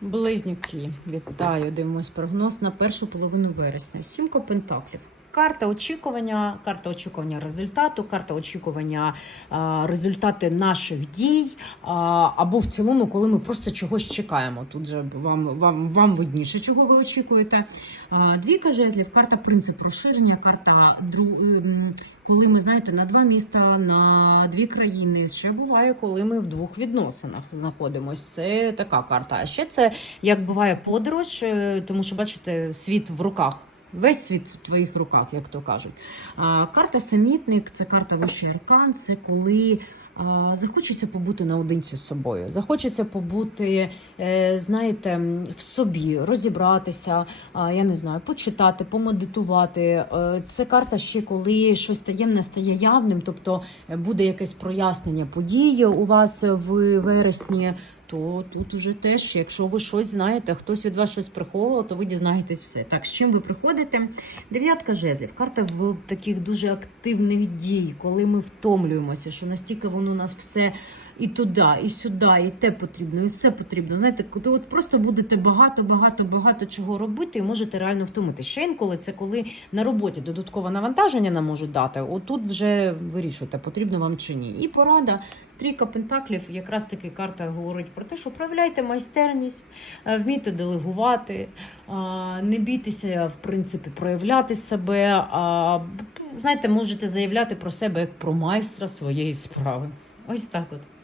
Близнюки, вітаю, дивимось прогноз на першу половину вересня. Сімка пентаклів. Карта очікування, карта очікування результату, карта очікування а, результати наших дій, а, або в цілому, коли ми просто чогось чекаємо. Тут же вам, вам, вам видніше, чого ви очікуєте. А, двійка жезлів, карта принцип розширення, карта ем, коли ми знаєте на два міста, на дві країни. Ще буває, коли ми в двох відносинах знаходимося. Це така карта. А ще це як буває подорож, е, тому що бачите, світ в руках. Весь світ в твоїх руках, як то кажуть. А, карта самітник це карта вищий аркан. Це коли а, захочеться побути наодинці з собою. Захочеться побути, е, знаєте, в собі, розібратися, а, я не знаю, почитати, помедитувати. Е, Це карта ще коли щось таємне стає явним, тобто е, буде якесь прояснення події у вас в вересні. То тут уже теж, якщо ви щось знаєте, хтось від вас щось приховував, то ви дізнаєтесь все. Так, з чим ви приходите? Дев'ятка жезлів. Карта в таких дуже активних дій, коли ми втомлюємося, що настільки воно нас все і туди, і сюди, і те потрібно, і все потрібно. Знаєте, от просто будете багато, багато, багато чого робити, і можете реально втомити. Ще інколи це коли на роботі додаткове навантаження нам можуть дати. Отут вже вирішуйте, потрібно вам чи ні. І порада. Трійка пентаклів, якраз таки карта говорить про те, що проявляйте майстерність, е, вмійте делегувати, не бійтеся, в принципі, проявляти себе. А, знаєте, можете заявляти про себе як про майстра своєї справи. Ось так от.